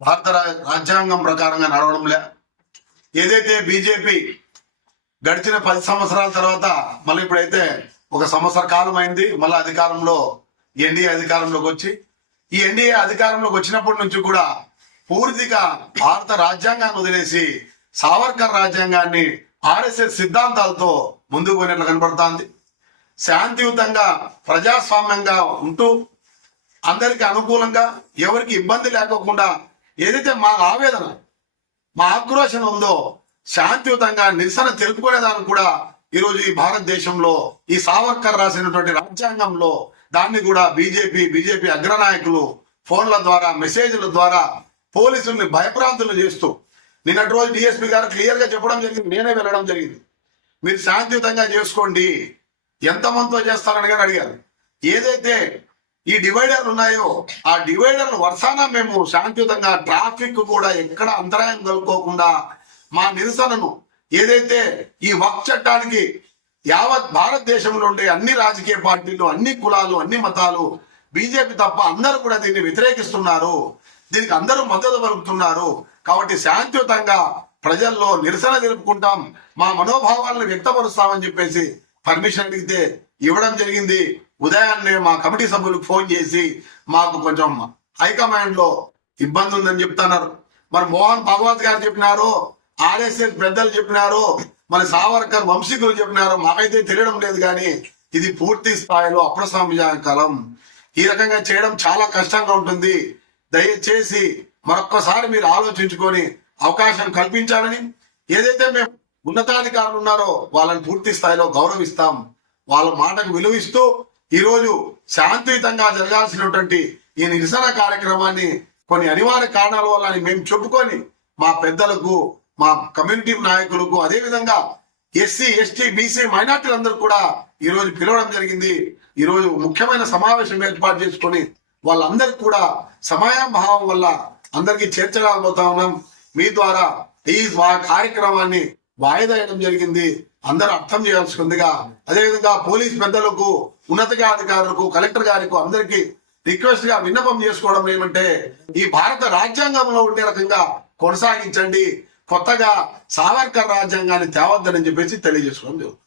భారత రా- రాజ్యాంగం ప్రకారంగా నడవడం లే ఏదైతే బీజేపీ గడిచిన పది సంవత్సరాల తర్వాత మళ్ళీ ఇప్పుడైతే ఒక సంవత్సర కాలం అయింది మళ్ళీ అధికారంలో ఎన్డీఏ అధికారంలోకి వచ్చి ఈ ఎన్డీఏ అధికారంలోకి వచ్చినప్పటి నుంచి కూడా పూర్తిగా భారత రాజ్యాంగాన్ని వదిలేసి సావర్కర్ రాజ్యాంగాన్ని ఆర్ఎస్ఎస్ సిద్ధాంతాలతో ముందుకు పోయినట్లు కనబడుతోంది శాంతియుతంగా ప్రజాస్వామ్యంగా ఉంటూ అందరికి అనుకూలంగా ఎవరికి ఇబ్బంది లేకోకుండా ఏదైతే మా ఆవేదన మా ఆక్రోశం ఉందో శాంతియుతంగా నిరసన తెలుపుకునేదానికి కూడా ఈరోజు ఈ భారతదేశంలో ఈ సావర్కర్ రాసినటువంటి రాజ్యాంగంలో దాన్ని కూడా బీజేపీ బీజేపీ అగ్రనాయకులు ఫోన్ల ద్వారా మెసేజ్ల ద్వారా పోలీసుల్ని భయప్రాంతులు చేస్తూ నిన్నటి రోజు డిఎస్పీ గారు క్లియర్గా చెప్పడం జరిగింది నేనే వెళ్ళడం జరిగింది. మీరు శాంతియుతంగా చేసుకోండి ఎంతమందితో చేస్తారని కానీ అడిగారు. ఏదైతే ఈ డివైడర్లు ఉన్నాయో ఆ డివైడర్లు వర్షాన మేము శాంతియుతంగా ట్రాఫిక్ కూడా ఎక్కడ అంతరాయం కలుపుకోకుండా మా నిరసనను ఏదైతే ఈ వక్ చట్టానికి యావత్ భారతదేశంలో ఉండే అన్ని రాజకీయ పార్టీలు అన్ని కులాలు అన్ని మతాలు బీజేపీ తప్ప అందరూ కూడా దీన్ని వ్యతిరేకిస్తున్నారు. దీనికి అందరూ మద్దతు పలుకుతున్నారు. కాబట్టి శాంతియుతంగా ప్రజల్లో నిరసన తెలుపుకుంటాం. మా మనోభావాలను వ్యక్తపరుస్తామని చెప్పేసి పర్మిషన్ అడిగితే ఇవ్వడం జరిగింది. ఉదయాన్నే మా కమిటీ సభ్యులకు ఫోన్ చేసి మాకు కొంచెం హైకమాండ్లో ఇబ్బంది ఉందని చెప్తున్నారు. మరి మోహన్ భగవత్ గారు చెప్పినారు ఆర్ఎస్ఎస్ పెద్దలు చెప్పినారు మరి సావర్కర్ వంశీకులు చెప్పినారు మాకైతే తెలియడం లేదు కానీ ఇది పూర్తి స్థాయిలో అప్రసంజాకలం ఈ రకంగా చేయడం చాలా కష్టంగా ఉంటుంది. దయచేసి మరొక్కసారి మీరు ఆలోచించుకొని అవకాశం కల్పించాలని ఏదైతే మేము ఉన్నతాధికారులు ఉన్నారో వాళ్ళని పూర్తి స్థాయిలో గౌరవిస్తాం. వాళ్ళ మాటకు విలువిస్తూ ఈరోజు శాంతియుతంగా జరగాల్సినటువంటి ఈ నిరసన కార్యక్రమాన్ని కొన్ని అనివార్య కారణాల వల్ల అని మేము చెప్పుకొని మా పెద్దలకు మా కమ్యూనిటీ నాయకులకు అదేవిధంగా ఎస్సీ ఎస్టీ బీసీ మైనార్టీలందరూ కూడా ఈరోజు పిలవడం జరిగింది. ఈరోజు ముఖ్యమైన సమావేశం ఏర్పాటు చేసుకొని వాళ్ళందరికీ కూడా సమయాభావం వల్ల అందరికీ చేర్చలేకపోతా ఉన్నాం. మీ ద్వారా ఈ కార్యక్రమాన్ని వాయిదా వేయడం జరిగింది. అందరూ అర్థం చేయాల్సిందిగా అదేవిధంగా పోలీస్ పెద్దలకు ఉన్నతాధికారులకు కలెక్టర్ గారికి అందరికీ రిక్వెస్ట్గా విన్నపం చేసుకోవడం ఏమంటే ఈ భారత రాజ్యాంగంలో ఉండే రకంగా కొనసాగించండి. కొత్తగా సావర్కర్ రాజ్యాంగాన్ని తేవద్దని చెప్పేసి తెలియజేసుకోవడం జరుగుతుంది.